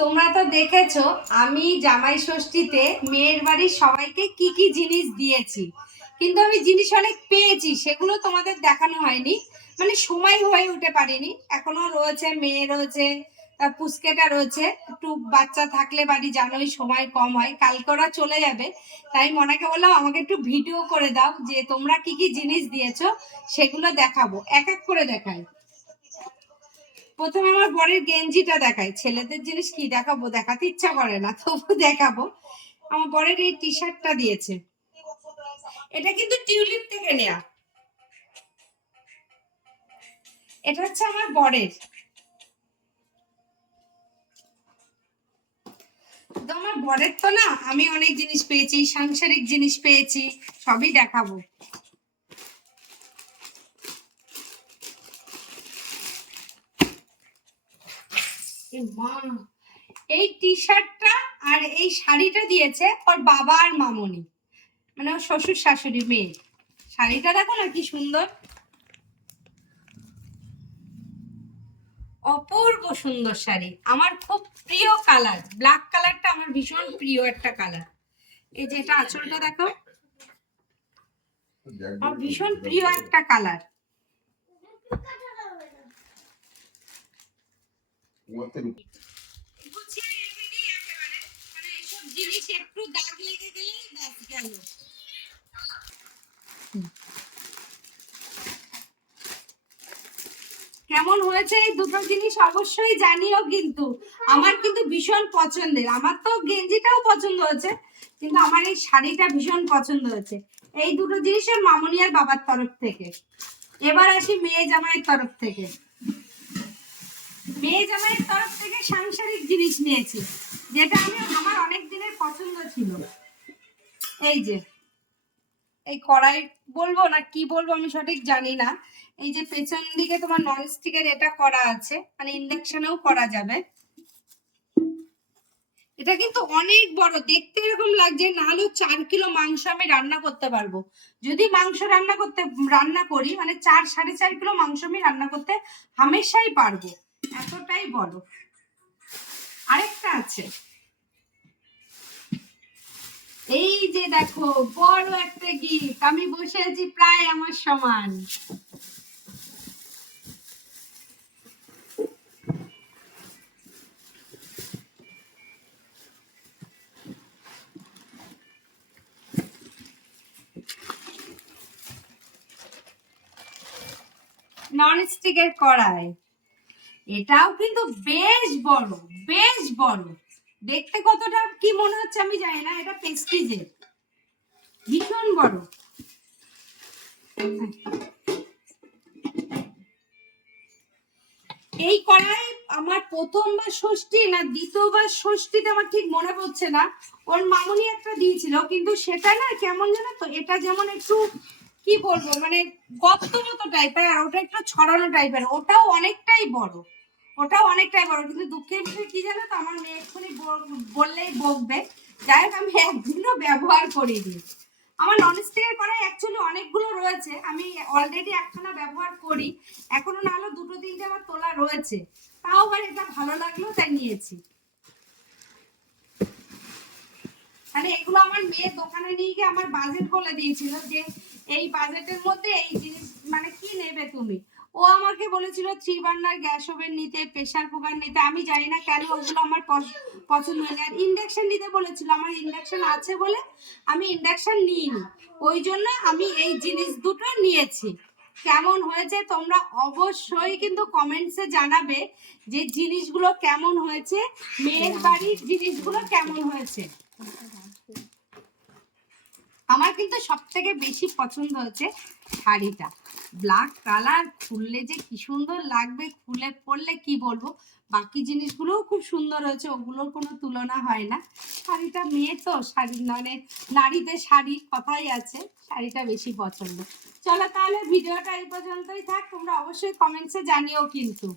তোমরা তো দেখেছ, আমি জামাই ষষ্ঠীতে মেয়ের বাড়ির সবাইকে কি কি জিনিস দিয়েছি। কিন্তু আমি জিনিস অনেক পেয়েছি, সেগুলো তোমাদের দেখানো হয়নি। মানে সময় হয়ে উঠে পারিনি। এখনও রয়েছে, মেয়ে রয়েছে পুস্কেটা রয়েছে। একটু বাচ্চা থাকলে বাড়ি জানোই সময় কম হয়, কালকে ওরা চলে যাবে। তাই মনাকে বললাম, আমাকে একটু ভিডিও করে দাও যে তোমরা কি কি জিনিস দিয়েছ, সেগুলো দেখাবো। এক এক করে দেখাই। প্রথমে আমার বরের গেঞ্জিটা দেখাই। ছেলেদের জিনিস কি দেখাবো? দেখাতে ইচ্ছা করে না, তবু দেখাবো। আমার বরের এই টি শার্টটা দিয়েছে। এটা কিন্তু টিউলিপ থেকে নেয়া। এটা হচ্ছে আমার বরের। আমার বরের তো না, আমি অনেক জিনিস পেয়েছি, সাংসারিক জিনিস পেয়েছি, সবই দেখাবো। মা এই টি শার্টটা আর এই শাড়িটা দিয়েছে ওর বাবা আর মামনি। মানে ওর শ্বশুর শাশুড়ি মেয়ে। শাড়িটা দেখো না কি সুন্দর। অপূর্ব সুন্দর শাড়ি। আমার খুব প্রিয় কালার। ব্ল্যাক কালারটা আমার ভীষণ প্রিয় একটা কালার। এই যে এটা আঁচলটা দেখো। আমার ভীষণ প্রিয় একটা কালার। মানে জিনিস কেমন হয়েছে এই দুটো জিনিস অবশ্যই জানিও কিন্তু। আমার কিন্তু ভীষণ পছন্দের। আমার তো গেঞ্জিটাও পছন্দ হয়েছে, কিন্তু আমার এই শাড়িটা ভীষণ পছন্দ হয়েছে। এই দুটো জিনিসের মামনি আর বাবার তরফ থেকে। এবার আসি মেয়ে জামাইয়ের তরফ থেকে। মেয়ে জামাইয়ের তরফ থেকে সাংসারিক জিনিস নিয়েছি, যেটা আমি আমার অনেক দিনের পছন্দ ছিল। এই যে, এই কড়াই বলব না কি বলব আমি সঠিক জানি না। এই যে পেছন দিকে তোমার নন স্টিকের এটা করা আছে মানে ইন্ডাকশনেও করা যাবে। এটা কিন্তু অনেক বড়, দেখতে এরকম লাগছে না হলেও চার কিলো মাংস আমি রান্না করতে পারব। যদি মাংস রান্না করতে, রান্না করি মানে চার, সাড়ে চার কিলো মাংস আমি রান্না করতে হামেশাই পারব। এতটাই বড়। আরেকটা আছে। এই যে দেখো, বড় একটা গিফট আমি বসে আছি প্রায় আমার সমান। নন স্টিকের কড়াই। এটাও কিন্তু বেশ বড় বেশ বড়। দেখতে কতটা, কি মনে হচ্ছে আমি জানি না, এটা পেস্টিজের ভীষণ বড়। এই কড়াই আমার প্রথমবার ষষ্ঠী না দ্বিতীয়বার ষষ্ঠীতে আমার ঠিক মনে পড়ছে না। ওর মামুনি একটা দিয়েছিল, কিন্তু সেটা না কেমন জানো তো, এটা যেমন একটু, কি বলব মানে গর্ত মতো টাইপের আর ওটা একটু ছড়ানো টাইপের ওটাও অনেকটাই বড়। ওটাও অনেকটাই বড়, কিন্তু দুঃখের বিষয় কি জানো তো, আমার মেয়ে এক্ষুনি বললেই বকবে। যাই হোক, আমি একদিনও ব্যবহার করিনি। আমার নন ননস্টিকের কড়াই অ্যাকচুয়ালি অনেকগুলো রয়েছে। আমি অলরেডি একখানা ব্যবহার করি। এখনও না হলেও দুটো তিনটে আমার তোলা রয়েছে। তাও আবার এটা ভালো লাগল, তাই নিয়েছি। মানে এগুলো আমার মেয়ে দোকানে নিয়ে গিয়ে আমার বাজেট বলে দিয়েছিল যে, এই বাজেটের মধ্যে এই জিনিস মানে কি নেবে তুমি? ও আমাকে বলেছিল থ্রি বার্নার গ্যাস ওভেন নিতে প্রেশার কুকার নিতে, আমি জানি না কেন ওগুলো আমার পছ- পছন্দ হয়নি। আর ইন্ডাকশন নিতে বলেছিল, আমার ইন্ডাকশন আছে বলে আমি ইন্ডাকশন নিইনি। ওই জন্য আমি এই জিনিস দুটো নিয়েছি। কেমন হয়েছে তোমরা অবশ্যই কিন্তু কমেন্টসে জানাবে যে জিনিসগুলো কেমন হয়েছে মেয়ের বাড়ির জিনিসগুলো কেমন হয়েছে। আমার কিন্তু সব থেকে বেশি পছন্দ হচ্ছে শাড়িটা। ব্ল্যাক কালার খুললে যে কি সুন্দর লাগবে খুলে পড়লে কি বলব? বাকি জিনিসগুলোও খুব সুন্দর হয়েছে, ওগুলোর কোনো তুলনা হয় না। শাড়িটা মেয়ে তো, শাড়ি মানে নারীদের শাড়ি কথাই আছে, শাড়িটা বেশি পছন্দ। চলো তাহলে ভিডিওটা এই পর্যন্তই থাক, তোমরা অবশ্যই কমেন্টসে জানিও কিন্তু।